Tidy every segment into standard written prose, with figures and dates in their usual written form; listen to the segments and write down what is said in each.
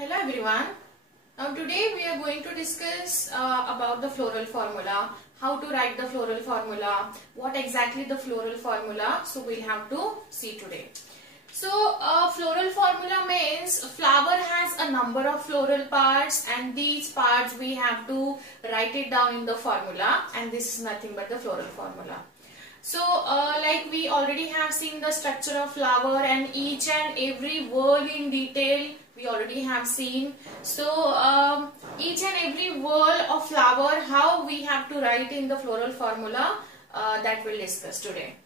Hello everyone. Now today we are going to discuss about the floral formula, how to write the floral formula, what exactly the floral formula. So we'll have to see today. So floral formula means flower has a number of floral parts and these parts we have to write it down in the formula, and this is nothing but the floral formula. So like we already have seen the structure of flower and each and every word in detail we already have seen. So each and every word of flower, how we have to write in the floral formula, that we'll discuss today.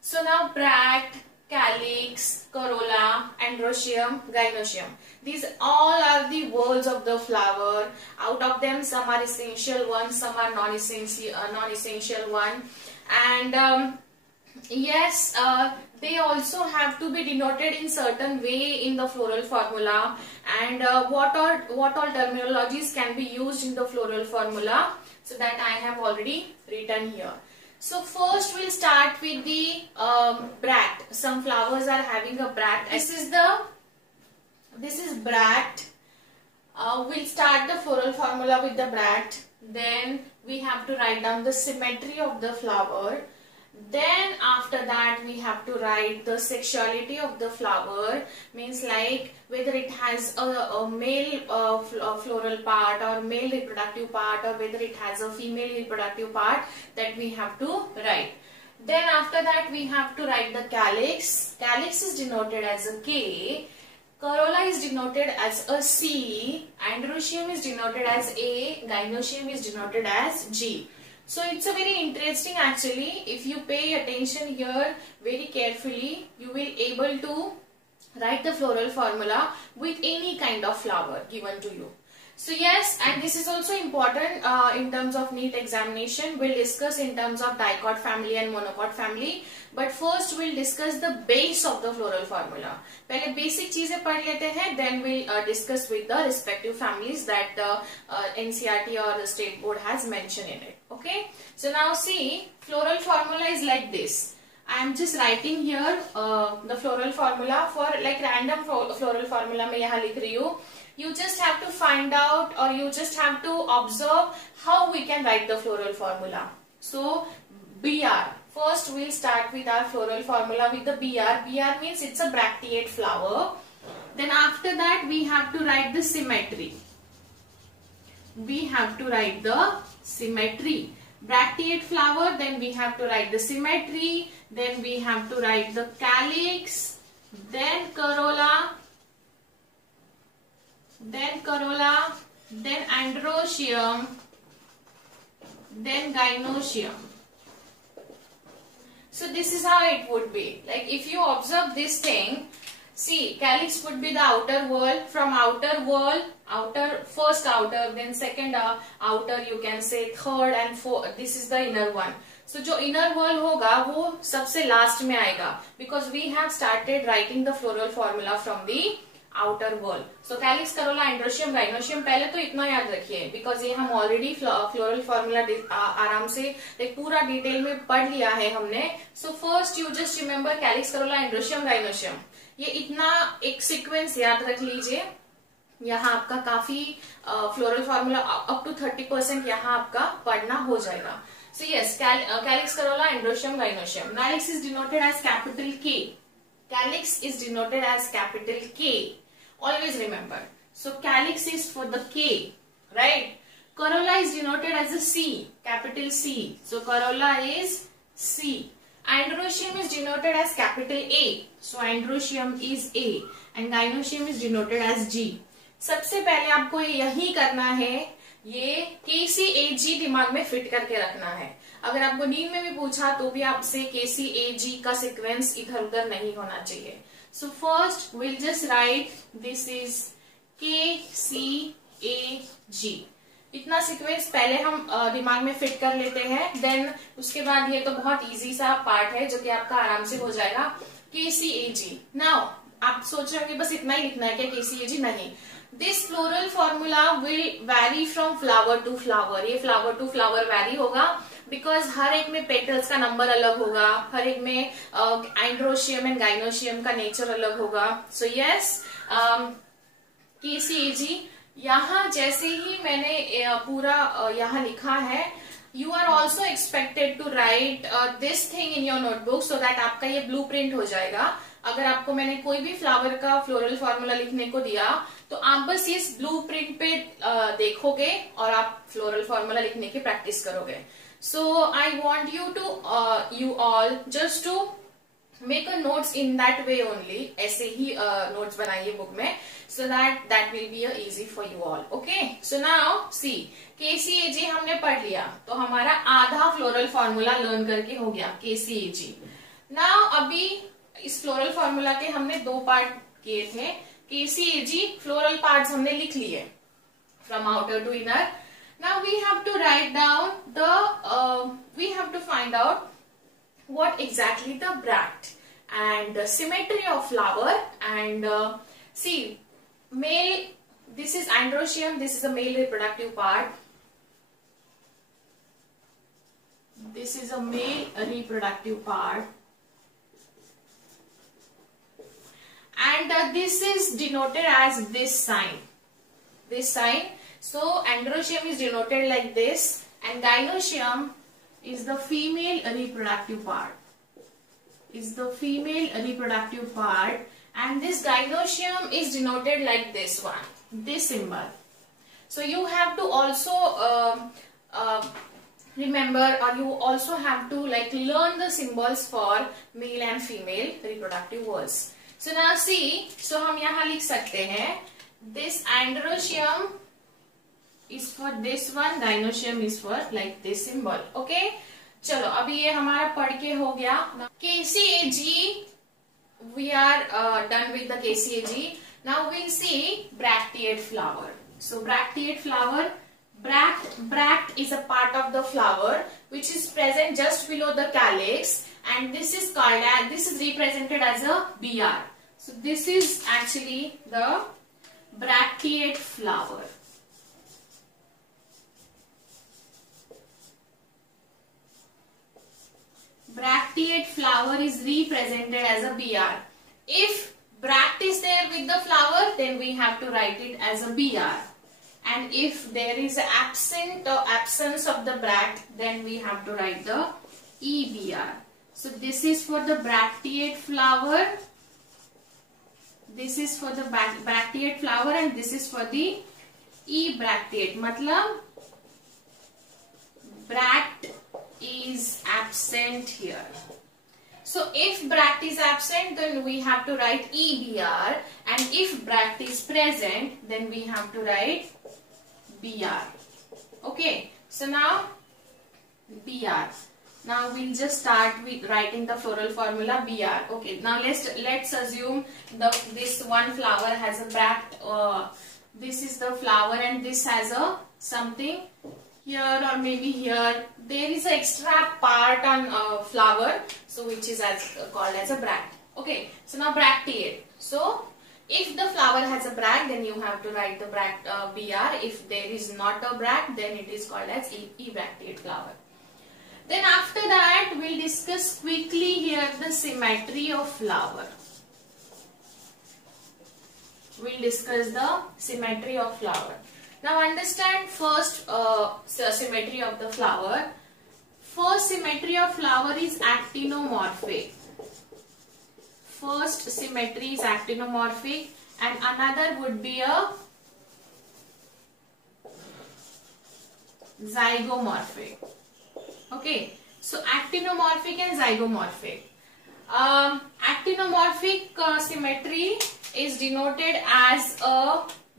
So now bract, calyx, corolla, androecium, gynoecium. These all are the words of the flower. Out of them some are essential ones, some are non-essential one. And yes, they also have to be denoted in certain way in the floral formula. And what all terminologies can be used in the floral formula, so that I have already written here. So first we'll start with the bract. Some flowers are having a bract. This is bract. We'll start the floral formula with the bract. Then we have to write down the symmetry of the flower. Then after that we have to write the sexuality of the flower, means like whether it has a male floral part or male reproductive part, or whether it has a female reproductive part, that we have to write. Then after that we have to write the calyx. Calyx is denoted as a K. Corolla is denoted as a C, androecium is denoted as A, gynoecium is denoted as G. So it's a very interesting actually. If you pay attention here very carefully, you will able to write the floral formula with any kind of flower given to you. So yes, and this is also important in terms of NEET examination. We'll discuss in terms of dicot family and monocot family. But first we'll discuss the base of the floral formula. पहले basic चीजें पढ़ लेते हैं, then we'll discuss with the respective families that NCERT or the state board has mentioned in it. Okay. So now see, floral formula is like this. I am just writing here the floral formula for like random floral formula मैं यहाँ लिख रही हूँ. You just have to find out, or you just have to observe how we can write the floral formula. So BR. First we'll start with our floral formula with the BR. BR means it's a bracteate flower. Then after that we have to write the symmetry. We have to write the symmetry. Bracteate flower, then we have to write the symmetry. Then we have to write the calyx. Then corolla. Then androecium. Then gynoecium. So this is how it would be. Like if you observe this thing, see, calyx would be the outer wall. From outer wall, first outer, then second outer, you can say third and fourth. This is the inner one. So जो inner wall होगा वो सबसे last में आएगा, because we have started writing the floral formula from the outer wall. So calyx, corolla, androecium, gynoecium, पहले तो इतना याद रखिए, because ये हम already floral formula आराम से एक पूरा डिटेल में पढ़ लिया है हमने. So first you just remember calyx, corolla, androecium, gynoecium. ये इतना एक सीक्वेंस याद रख लीजिए. यहाँ आपका काफी फ्लोरल फॉर्मूला अप टू 30% यहाँ आपका पढ़ना हो जाएगा. So yes, calyx, corolla, androecium, gynoecium. Calyx is denoted as capital K. Calyx is denoted as capital K. Always remember. So calyx is for the K, right? Corolla is denoted as a C, capital C. So corolla is C. Androecium is denoted as capital A. So androecium is A. And gynoecium is denoted as G. सबसे पहले आपको यही करना है, ये KCAG दिमाग में fit करके रखना है. अगर आपको नींद में भी पूछा तो भी आपसे KCAG का सीक्वेंस इधर उधर नहीं होना चाहिए. So first we'll just write this is KCAG. इतना सीक्वेंस पहले हम दिमाग में फिट कर लेते हैं. देन उसके बाद ये तो बहुत इजी सा पार्ट है जो कि आपका आराम से हो जाएगा. KCAG. नाउ आप सोच रहे होंगे बस इतना ही लिखना है क्या KCAG? नहीं. This floral formula will vary from flower to flower. ये flower to flower vary होगा, बिकॉज हर एक में पेटल्स का नंबर अलग होगा, हर एक में एंड्रोशियम एंड गाइनोशियम का नेचर अलग होगा. सो यस, KCAG, यहाँ जैसे ही मैंने पूरा यहाँ लिखा है, you are also expected to write this thing in your notebook, so that आपका ये ब्लूप्रिंट हो जाएगा। अगर आपको मैंने कोई भी फ्लावर का फ्लोरल फॉर्मूला लिखने को दिया तो आप बस इस ब्लूप्रिंट पे देखोगे और आप फ्लोरल फॉर्मूला लिखने की प्रैक्टिस करोगे। So I want you to you all just to make a notes in that way only, ऐसे ही नोट्स बनाइए बुक में, so that will be easy for you all. Okay, so now see, KCAG हमने पढ़ लिया तो हमारा आधा फ्लोरल फॉर्मूला लर्न करके हो गया KCAG। नाउ अभी इस फ्लोरल फॉर्मूला के हमने दो पार्ट किए थे। KCAG फ्लोरल पार्ट्स हमने लिख लिए from outer to inner. Now we have to write down the we have to find out what exactly the bract and the symmetry of flower and see, male, this is androecium, this is a male reproductive part, this is a male reproductive part, and this is denoted as this sign, so androecium is denoted like this and gynoecium is the female reproductive part, and this gynoecium is denoted like this one, this symbol. So you have to also remember, or you also have to like learn the symbols for male and female reproductive words. So now see, so हम यहाँ लिख सकते हैं this androecium is for this one, gynoecium is for like this symbol. Okay, चलो अभी ये हमारा पढ़ के हो गया। KCAG, we are done with the KCAG. Now we'll see bracteate flower. So bracteate flower, bract is a part of the flower which is present just below the calyx, and this is called as, this is represented as a BR. So this is actually the bracteate flower. Bracteate flower is represented as a BR. If bract is there with the flower, then we have to write it as a BR. And if there is absence of the bract, then we have to write the EBR. So this is for the bracteate flower. This is for the bracteate flower and this is for the E-bracteate. Matlab bract is absent here. So if bract is absent, then we have to write EBR, and if bract is present, then we have to write BR. Okay, so now BR. Now we'll just start with writing the floral formula BR. Okay, now let's assume this one flower has a bract. This is the flower and this has a something here or maybe here. There is an extra part on flower, so which is called as a bract. Okay, so now bracteate. So if the flower has a bract, then you have to write the bract BR. If there is not a bract, then it is called as E-bracteate flower. Then after that, we'll discuss quickly here the symmetry of flower. We'll discuss the symmetry of flower. Now understand first symmetry of the flower. First symmetry of flower is actinomorphic. First symmetry is actinomorphic, and another would be a zygomorphic. Okay, so actinomorphic and zygomorphic. Actinomorphic symmetry is denoted as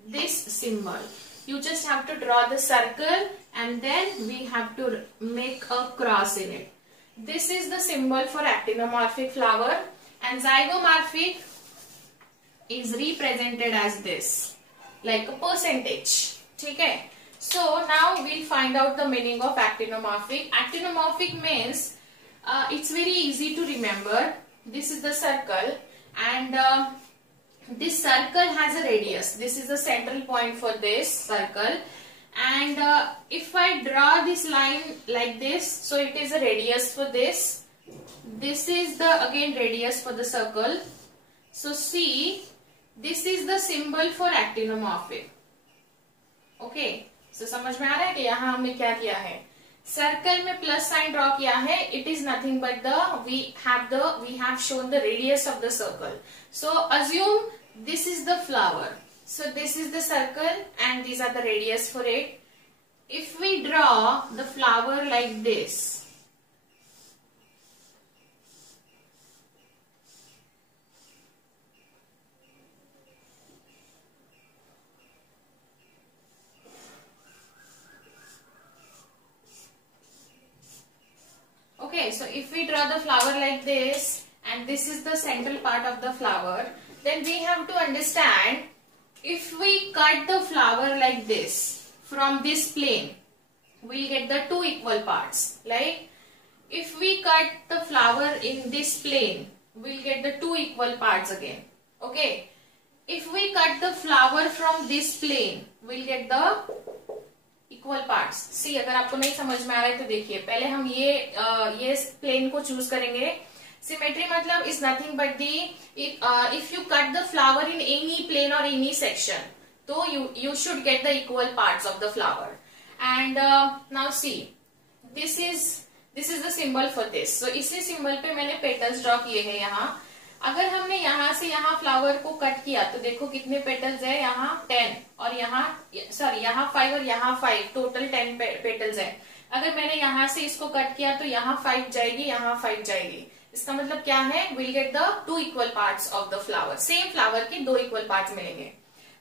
this symbol. You just have to draw the circle and then we have to make a cross in it. This is the symbol for actinomorphic flower, and zygomorphic is represented as this, like a percentage. Okay. So now we'll find out the meaning of actinomorphic. Actinomorphic means it's very easy to remember. This is the circle, and this circle has a radius. This is the central point for this circle, and if I draw this line like this, so it is a radius for this. This is the again radius for the circle. So see, this is the symbol for actinomorphic. Okay, so समझ में आ रहा है कि यहाँ हमने क्या किया है. सर्कल में प्लस साइन ड्रॉ किया है. It is nothing but we have shown the radius of the circle. So assume this is the flower. So this is the circle and these are the radius for it. If we draw the flower like this, okay, so if we draw the flower like this and this is the central part of the flower, then we have to understand, if we cut the flower like this from this plane, we'll get the two equal parts. Like if we cut the flower in this plane, we'll get the two equal parts again. Okay, if we cut the flower from this plane, we'll get the equal parts. See, अगर आपको नहीं समझ में आ रहा है तो देखिए, पहले हम ये प्लेन को चूज करेंगे. Symmetry मतलब is nothing but if you cut the flower in any plane or any section, so you should get the equal parts of the flower. And now see, this is the symbol for this. So इसी symbol पे मैंने petals draw किए हैं यहाँ. अगर हमने यहाँ से यहाँ फ्लावर को कट किया तो देखो कितने पेटल्स है यहाँ 10 और यहाँ 5 और यहाँ 5, टोटल 10 पेटल्स है. अगर मैंने यहाँ से इसको कट किया तो यहाँ 5 जाएगी, यहाँ 5 जाएगी. इसका मतलब क्या है, will get the two equal parts of the flower. Same flower के दो इक्वल पार्ट्स मिलेंगे.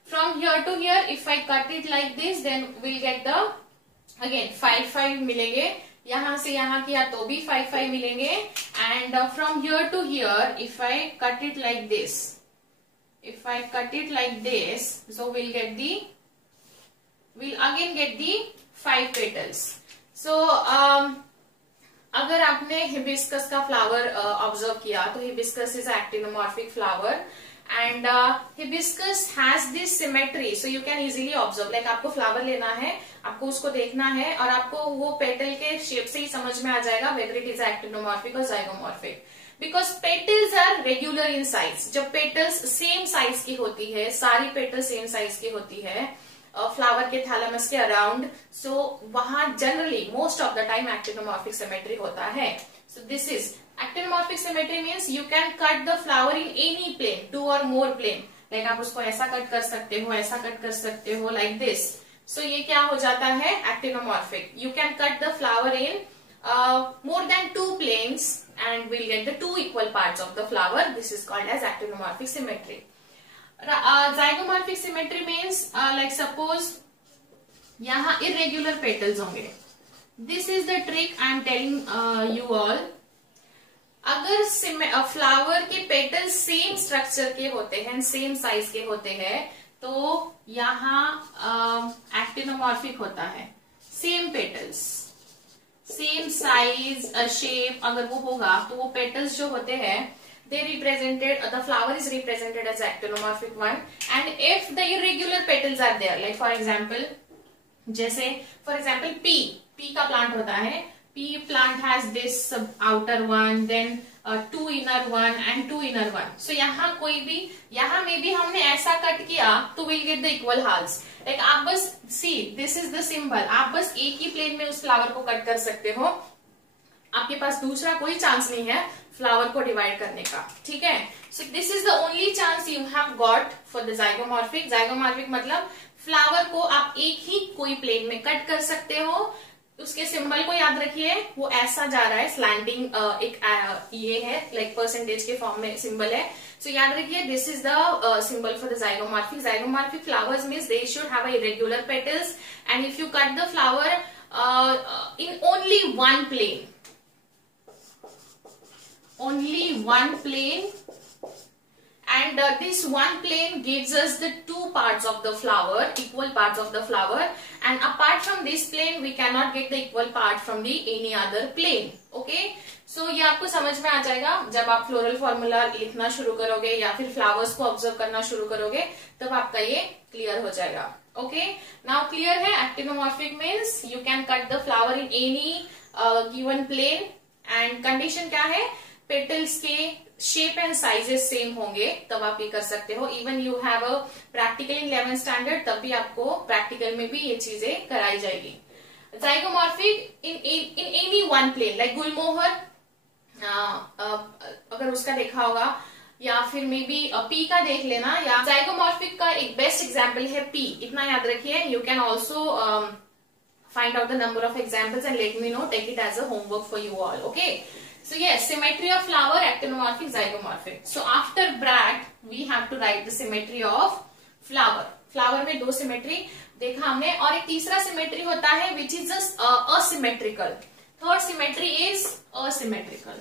From here to here if I cut it like this, then will get the again 5 मिलेंगे. यहां से यहां किया तो भी 5 मिलेंगे. And from here to here if I cut it like this, so we'll again get the 5 petals. So अगर आपने हिबिस्कस का फ्लावर ऑब्जर्व किया तो hibiscus is actinomorphic flower and hibiscus has this symmetry, so you can easily observe. Like आपको flower लेना है, आपको उसको देखना है और आपको वो पेटल के शेप से ही समझ में आ जाएगा वेदर इट इज एक्टिनोमॉर्फिक और zygomorphic. Because petals are regular in size. जब पेटल्स सेम साइज की होती है, सारी पेटल सेम साइज की होती है फ्लावर के थैलेमस के अराउंड, सो वहां generally most of the time actinomorphic symmetry होता है. So this is actinomorphic symmetry means you can cut the flower in any plane, 2 और मोर प्लेन. लाइक आप उसको ऐसा कट कर सकते हो, ऐसा कट कर सकते हो, लाइक दिस. सो ये क्या हो जाता है, actinomorphic. You can cut the flower in more than 2 planes and we'll get the 2 equal parts of the flower. This is called as actinomorphic symmetry. Zygomorphic symmetry means like suppose यहाँ irregular petals होंगे. This is the trick I am telling you all. अगर flower के petals same structure के होते हैं, same size के होते हैं, तो यहाँ एक्टिनोमॉर्फिक होता है. Same petals, same size shape अगर वो होगा तो वो पेटल्स जो होते हैं they represented, the flower is represented as actinomorphic one. And if the irregular petals are there, like for example, जैसे for example pea का plant होता है. Pea plant has this outer one, then 2 inner one and 2 inner one. So यहाँ कोई भी, यहाँ में भी हमने ऐसा कट किया तो we'll get the equal halves. Like आप बस see, this is the symbol. आप बस एक ही प्लेन में उस फ्लावर को कट कर सकते हो. आपके पास दूसरा कोई चांस नहीं है फ्लावर को डिवाइड करने का. ठीक है, so this is the only chance you have got for the zygomorphic. Zygomorphic मतलब फ्लावर को आप एक ही कोई प्लेन में कट कर सकते हो. उसके सिंबल को याद रखिए, वो ऐसा जा रहा है स्लैंटिंग, एक ये है लाइक परसेंटेज के फॉर्म में सिंबल है. सो याद रखिए, this is the symbol for the zygomorphic. Zygomorphic flowers means they should have a irregular petals and if you cut the flower in only one plane, only one plane, and this one plane gives us the 2 parts of the flower, equal parts of the flower, and apart from this plane we cannot get the equal part from the any other plane. Okay, so ये आपको समझ में आ जाएगा जब आप floral formula लिखना शुरू करोगे या फिर फ्लावर्स को ऑब्जर्व करना शुरू करोगे, तब आपका ये क्लियर हो जाएगा. Okay, now clear है. Actinomorphic means you can cut the flower in any given plane and condition क्या है, पेटल्स के शेप एंड साइजेस सेम होंगे तब आप ये कर सकते हो. Even you have a practical in 11th standard, तब भी आपको प्रैक्टिकल में भी ये चीजें कराई जाएगी. Zygomorphic in any one plane like gulmohar, अगर उसका देखा होगा, या फिर मे बी पी का देख लेना. या जाइगोमॉर्फिक का एक बेस्ट एग्जाम्पल है पी, इतना याद रखिए. You can also find out the number of examples and let me know. Take it as a homework for you all. Okay. So yes, symmetry of flower, actinomorphic, zygomorphic. So after bracts, we have to write the symmetry of flower. Flower में दो symmetry देखा हमने, और एक तीसरा symmetry होता है which is just asymmetrical. Third symmetry is asymmetrical.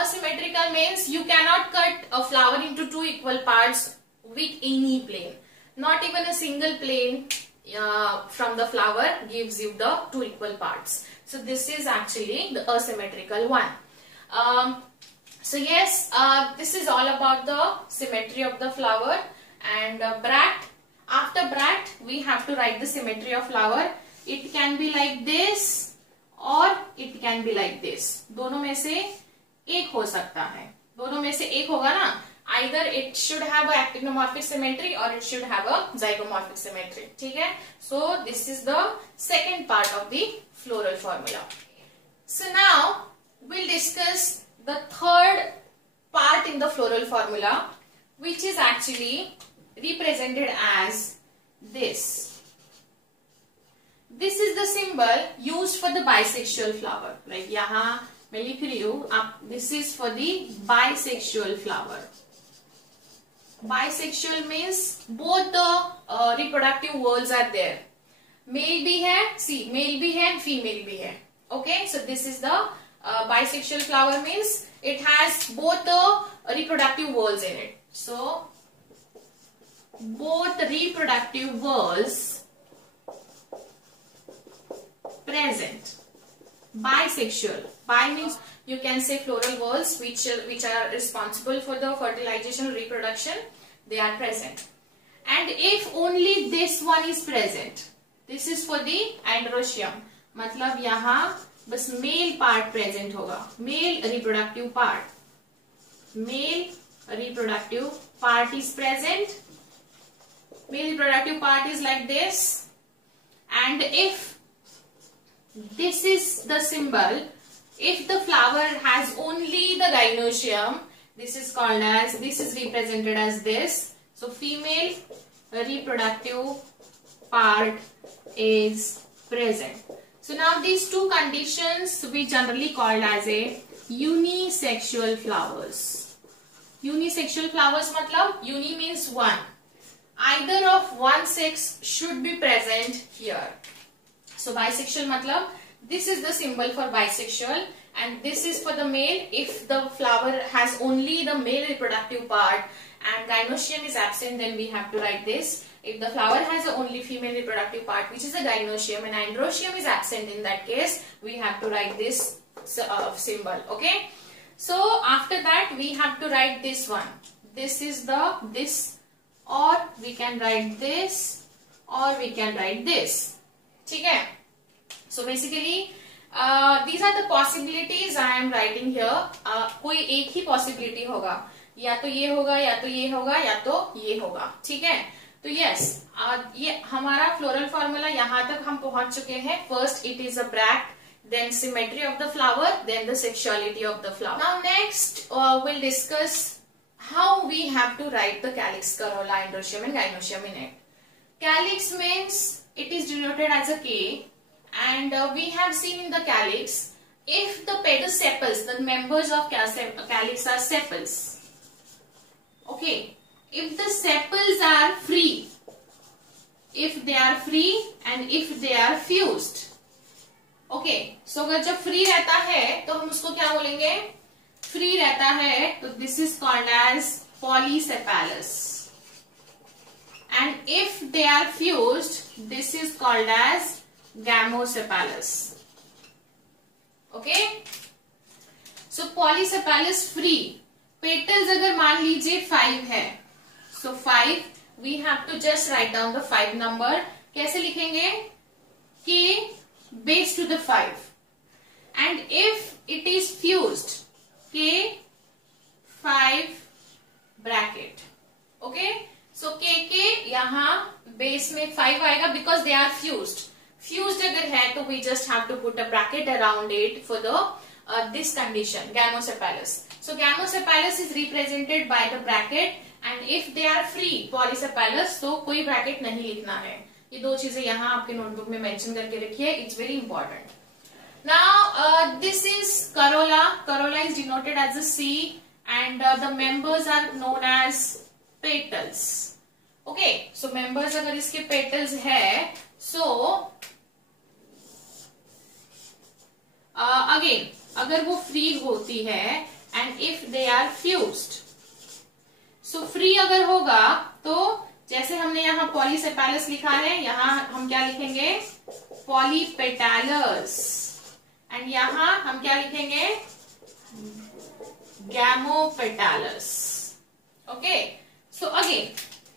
Asymmetrical means you cannot cut a flower into two equal parts with any plane. Not even a single plane from the flower gives you the two equal parts. So this is actually the asymmetrical one. So yes, this is all about the symmetry of the flower. And bract. After bract, we have to write the symmetry of flower. It can be like this or it can be like this. दोनों में से एक हो सकता है. दोनों में से एक होगा ना. Either it should have a actinomorphic symmetry or it should have a zygomorphic symmetry. ठीक है? So this is the second part of the floral formula. So now we'll discuss the third part in the floral formula, which is actually represented as this. This is the symbol used for the bisexual flower. Like यहाँ मैं लिख रही हूँ, this is for the bisexual flower. Bisexual means both the reproductive whorls are there. Male भी है, see, male भी है, female भी है. Okay, so this is the bisexual flower means it has both the reproductive whorls in it. So both reproductive whorls present. Bisexual. Bi means you can say floral whorls which are responsible for the fertilization or reproduction, they are present. And if only this one is present, this is for the androecium. मतलब यहाँ बस male part present होगा, male reproductive part. Male reproductive part is present. Male reproductive part is like this. And if this is the symbol, if the flower has only the gynoecium, this is called as, this is represented as this. So female reproductive part is present. So now these two conditions we generally called as a unisexual flowers. Unisexual flowers matlab, uni means one. Either of one sex should be present here. So bisexual matlab, this is the symbol for bisexual and this is for the male if the flower has only the male reproductive part and gynoecium is absent, then we have to write this. If the flower has only female reproductive part which is a gynoecium and androecium is absent, in that case we have to write this symbol. Okay. So after that we have to write this one. This is the this, or we can write this, or we can write this. ठीक है? So basically these are the possibilities I am writing here. कोई एक ही possibility होगा, या तो ये होगा, या तो ये होगा, या तो ये होगा. ठीक है? तो yes, ये हमारा floral formula यहाँ तक हम पहुंच चुके हैं. First it is a bract, then symmetry of the flower, then the sexuality of the flower. Now next we'll discuss how we have to write the calyx, corolla, androecium and gynoecium in it. Calyx means it is denoted as a K, and we have seen in the calyx, if the pedicels, the members of calyx are sepals. Okay, if the sepals are free, if they are free and if they are fused. Okay, so अगर जब free रहता है तो हम उसको क्या बोलेंगे? Free रहता है तो this is called as polysepalous. And if they are fused, this is called as gamosepalous. Okay? So polysepalous free. Petals अगर मान लीजिए 5 है, so 5 we have to just write down the 5 number. कैसे लिखेंगे? K base to the 5. and if it is fused, K5 bracket. Okay, so KK यहाँ base में 5 आएगा because they are fused. Fused अगर है तो we just have to put a bracket around it for the this condition, Gamocephalus. So Gamocephalus is represented by the bracket, and if they are free Polycephalus तो कोई bracket नहीं लिखना है. ये दो चीजें यहाँ आपके नोटबुक में मेंशन करके रखिए. It's very important. Now this is corolla. Corolla is denoted as a C, and the members are known as petals. Okay, so members अगर इसके petals है, so again अगर वो free होती है and if they are fused, so free अगर होगा तो जैसे हमने यहाँ पॉलीसेपैलस लिखा है, यहाँ हम क्या लिखेंगे पॉलीपेटालस, एंड यहाँ हम क्या लिखेंगे गैमोपेटालस. ओके, सो अगेन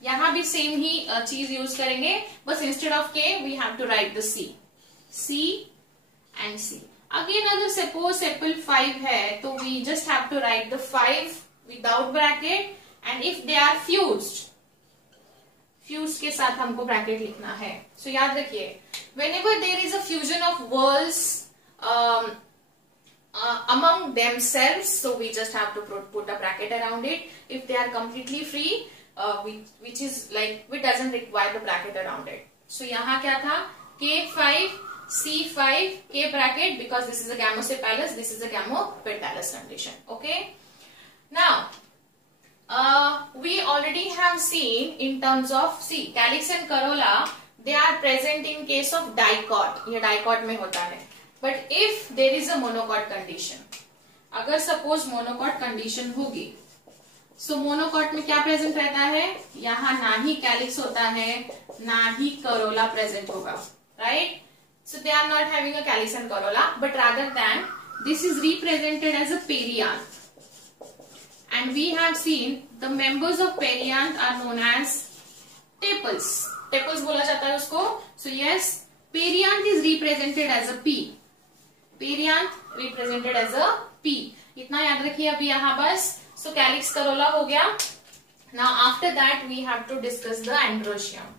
यहाँ भी सेम ही चीज यूज करेंगे, बस इंस्टेड ऑफ के we have to write the C and C. Again अगर सपोज सेपल 5 है तो we just have to write the 5 without bracket, and if they are fused के साथ हमको ब्रैकेट लिखना है. सो याद रखिए, whenever there is a fusion of whorls among themselves, so we just have to put a bracket around it. If they are completely free, which is like which doesn't require the bracket around it. So यहाँ क्या था K5 C5 K bracket, because this is a Gamocephalus, this is a Gamopetalus condition. Okay, now we already have seen in terms of calyx and corolla, they are present in case of dicot. ये dicot में होता है. But if there is a monocot condition, अगर suppose monocot condition होगी, so monocot में क्या present रहता है, यहाँ ना ही calyx होता है ना ही corolla present होगा, right? So they are not having a calyx and corolla, but rather than this is represented as a perianth, and we have seen the members of perianth are known as tepals. Tepals बोला जाता है उसको. So yes, perianth is represented as a P. Perianth represented as a P. इतना याद रखिए अभी यहाँ बस. So calyx corolla हो गया. Now after that we have to discuss the androecium.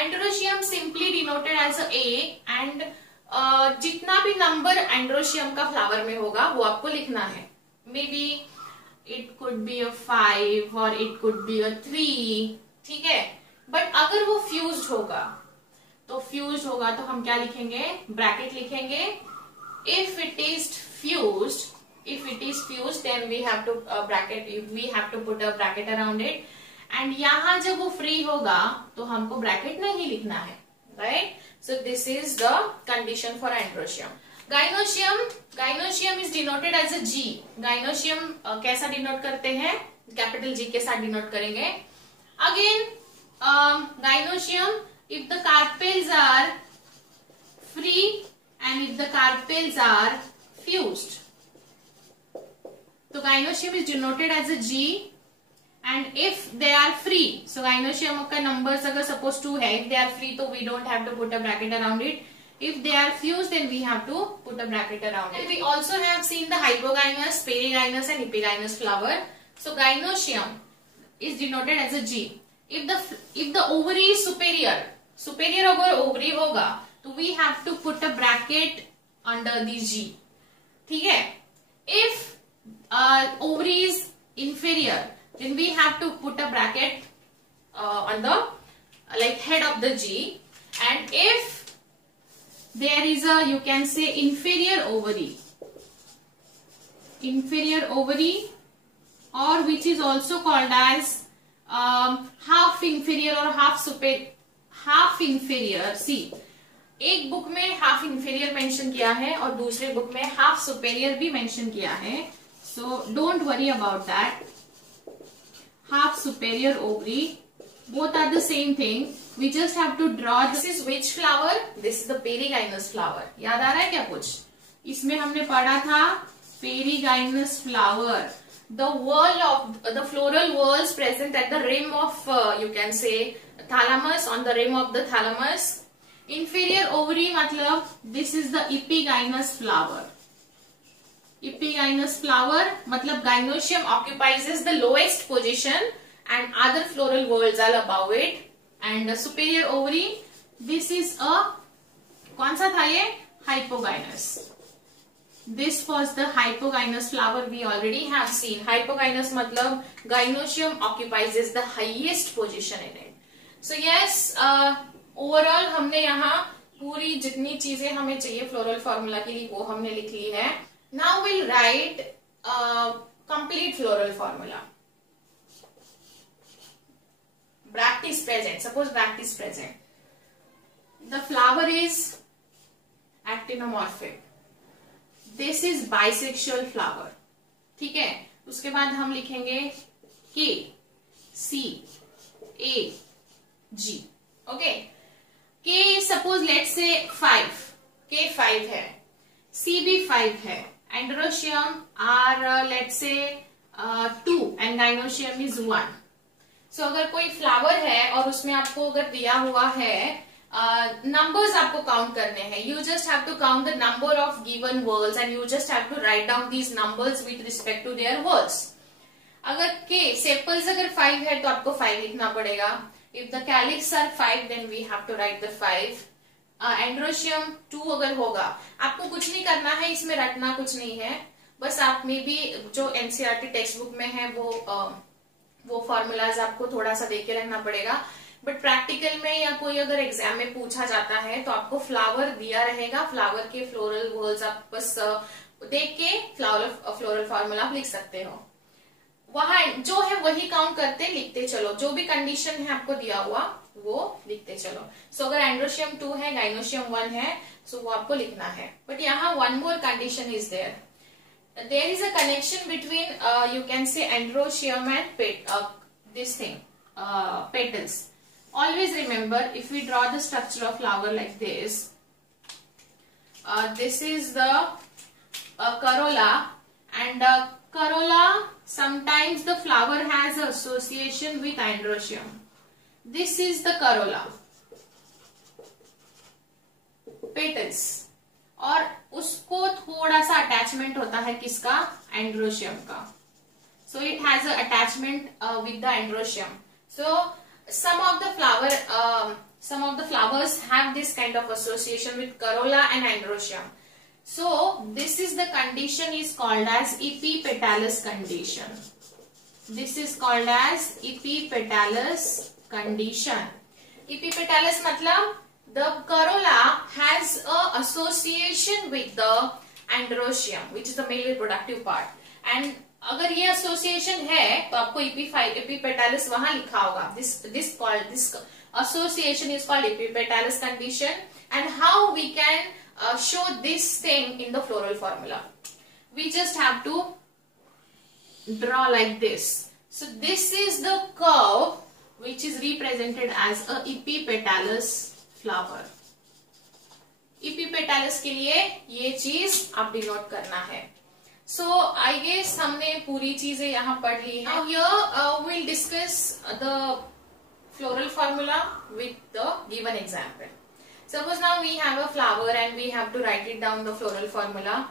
Androecium simply denoted as a A, and जितना भी नंबर androecium का फ्लावर में होगा वो आपको लिखना है. Maybe it could be a 5 or it could be a 3. ठीक है, बट अगर वो फ्यूज्ड होगा तो हम क्या लिखेंगे, ब्रैकेट लिखेंगे. If it is fused, then we have to put a bracket around it. And यहाँ जब वो free होगा तो हमको bracket नहीं लिखना है, right? So this is the condition for androecium. Gynoecium is denoted as a G. Gynoecium कैसा डिनोट करते हैं, कैपिटल G के साथ डिनोट करेंगे. Again, gynoecium, if the carpels are free and if the carpels are fused, so gynoecium is denoted as a G, and if they are free, so gynoecium का numbers अगर suppose 2 है, if they are free तो we don't have to put a bracket around it. If they are fused, then we have to put a bracket around it. And we also have seen the hypogynous, perigynous and epigynous flower. So gynoecium is denoted as a G. If the ovary is superior अगर ovary होगा तो we have to put a bracket under the G. ठीक है? If ovary is inferior, then we have to put a bracket on the head of the G. And if there is a, you can say, inferior ovary, or which is also called as half inferior or half inferior. See, एक book में half inferior mention किया है और दूसरे book में half superior भी mention किया है. So don't worry about that. Half superior ovary, both are the same thing. We just have to draw. This is which flower? This is the perigynous flower. याद आ रहा है क्या कुछ? इसमें हमने पढ़ा था perigynous flower. The floral whorls present at the rim of, you can say, thalamus, on the rim of the thalamus. Inferior ovary मतलब this is the epigynous flower. Epigynous flower मतलब gynoecium occupies the lowest position and other floral whorls are above it. And the superior ovary, this is a, कौन सा था ये? Hypogynous. This was the hypogynous flower we already have seen. Hypogynous मतलब gynoecium occupies the highest position in it. So yes, overall हमने यहाँ पूरी जितनी चीजें हमें चाहिए फ्लोरल फॉर्मूला के लिए वो हमने लिख ली है. Now we'll write complete floral formula. Bract is present. Suppose bract is present. The flower is actinomorphic. This is bisexual flower. ठीक है. उसके बाद हम लिखेंगे K, C, A, G. Okay. K is suppose let's say 5. K 5 है. C भी 5 है. Androecium are let's say 2 and gynoecium is 1. So अगर कोई फ्लावर है और उसमें आपको अगर दिया हुआ है numbers आपको काउंट करने हैं. You just have to count the number of given whorls and you just have to write down these numbers with respect to their whorls. अगर K sepals अगर 5 है तो आपको 5 लिखना पड़ेगा. If the calyx are 5 then we have to write the 5. Androecium 2 अगर होगा, आपको कुछ नहीं करना है, इसमें रटना कुछ नहीं है. बस आप में भी जो NCERT टेक्स्ट बुक में है वो फॉर्मूलाज आपको थोड़ा सा देख के रखना पड़ेगा. बट प्रैक्टिकल में या कोई अगर एग्जाम में पूछा जाता है तो आपको फ्लावर दिया रहेगा, फ्लावर के फ्लोरल वर्ड्स आप बस देख के फ्लोरल फॉर्मूला आप लिख सकते हो. वहां जो है वही काउंट करते लिखते चलो, जो भी कंडीशन है आपको दिया हुआ वो लिखते चलो. सो अगर एंड्रोशियम 2 है, गाइनोशियम 1 है, सो वो आपको लिखना है. बट यहाँ one more condition is there. There is a connection between you can say androecium and this thing petals. Always remember, if we draw the structure of flower like this, this is the corolla, and corolla sometimes the flower has association with androecium. This is the corolla, petals. और उसको थोड़ा सा attachment होता है किसका? Androecium का. So it has a attachment with the androecium. So some of the flowers have this kind of association with corolla and androecium. So this is the condition is called as epipetalous condition. This is called as epipetalous condition. Epipetalous मतलब the corolla has a association with the androecium, which is the male reproductive part. And अगर ये association है तो आपको epipetalous वहां लिखा होगा. This association is called epipetalous condition. And how we can show this thing in the floral formula? We just have to draw like this. So this is the curve which is represented as a epipetalous flower. Epipetalous के लिए ये चीज आप denote करना है. So I guess हमने पूरी चीजें यहाँ पढ़ ली है. Now here we'll discuss the floral formula with the given example. Suppose now we have a flower and we have to write it down the floral formula.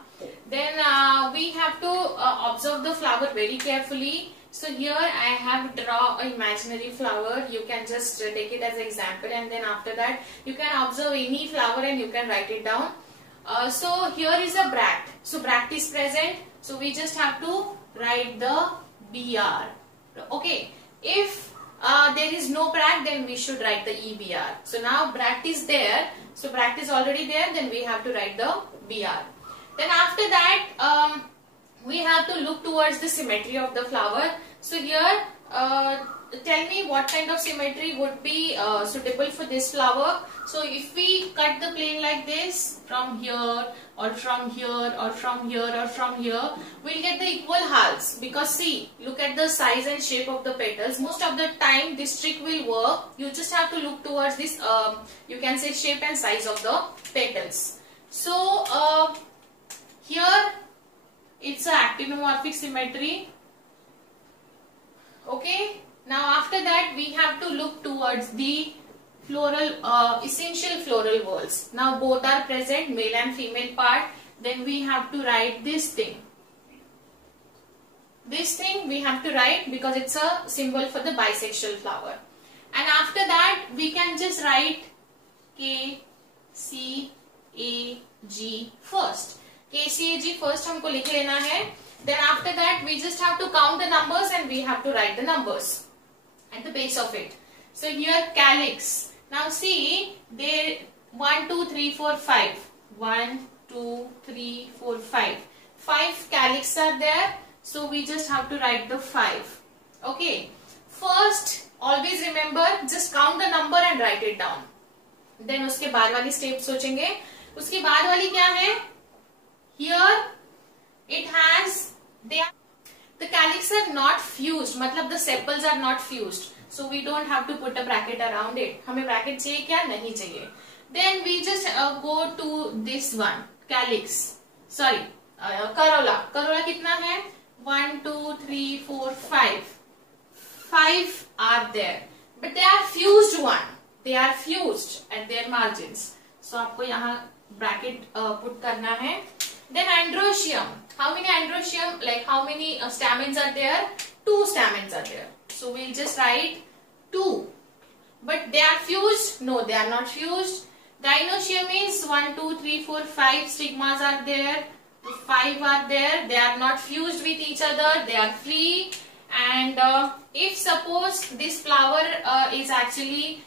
Then we have to observe the flower very carefully. So here I have draw an imaginary flower. You can just take it as an example, and then after that you can observe any flower and you can write it down. So here is a bract. So bract is present. So we just have to write the BR. Okay. If there is no bract, then we should write the EBR. So now bract is there. So bract is already there. Then we have to write the BR. Then after that, we have to look towards the symmetry of the flower. So here, tell me what kind of symmetry would be suitable for this flower. So if we cut the plane like this, from here or from here or from here or from here, we'll get the equal halves. Because see, look at the size and shape of the petals. Most of the time this trick will work. You just have to look towards this, you can say shape and size of the petals. So here it's an actinomorphic symmetry. Okay. Now after that we have to look towards the floral, essential floral whorls. Now both are present, male and female part. Then we have to write this thing. this thing we have to write because it's a symbol for the bisexual flower. And after that we can just write K, C, A, G first. K, C, A, G first हमको लिख लेना है. Then after that we just have to count the numbers and we have to write the numbers at the base of it. So here calyx. Now see, there 1, 2, 3, 4, 5. 1, 2, 3, 4, 5. 5 calyx are there. So we just have to write the 5. Okay. First, always remember, just count the number and write it down. Then उसके बाद वाली step सोचेंगे. उसके बाद वाली क्या है? Here it has, the calyx are not fused, मतलब the sepals are not fused. So we don't have to put a bracket around it. हमें bracket चाहिए क्या? नहीं चाहिए. Then we just go to this one, calyx. Sorry, corolla. Corolla कितना है? 1, 2, 3, 4, 5. 5 are there, but they are fused one. They are fused at their margins. So आपको यहाँ bracket put करना है. Then androecium. How many androecium? Like how many stamens are there? 2 stamens are there. So we'll just write 2. But they are fused? No, they are not fused. Gynoecium is 1, 2, 3, 4, 5 stigmas are there. 5 are there. They are not fused with each other. They are free. And if suppose this flower is actually,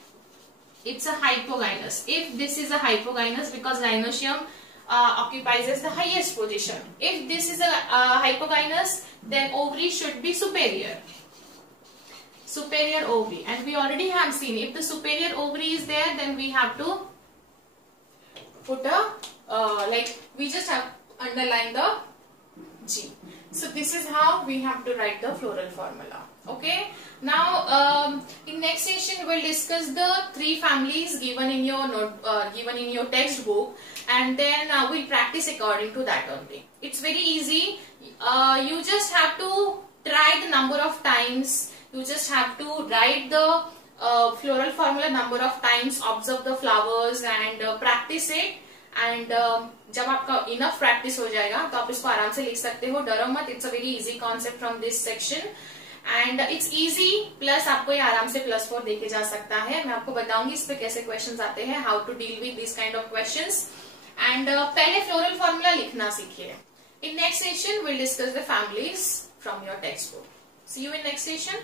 it's a hypogynous. If this is a hypogynous, because gynoecium occupies the highest position. If this is a hypogynous, then ovary should be superior. Superior ovary. And we already have seen, if the superior ovary is there, then we have to put a, we just have underline the G. So this is how we have to write the floral formula. Okay. Now in next session we'll discuss the 3 families given in your given in your textbook, and then we'll practice according to that only. It's very easy. You just have to try the number of times. You just have to write the floral formula number of times, observe the flowers and practice it. And जब आपका enough practice हो जाएगा तो आप इसको आराम से लिख सकते हो. डरो मत. It's a very easy concept from this section. And it's easy, plus आपको ये आराम से +4 देके जा सकता है. मैं आपको बताऊंगी इस पे कैसे क्वेश्चंस आते हैं, how to deal with this kind of questions. And पहले floral formula लिखना सीखिए. In next session we'll discuss the families from your textbook. See you in next session.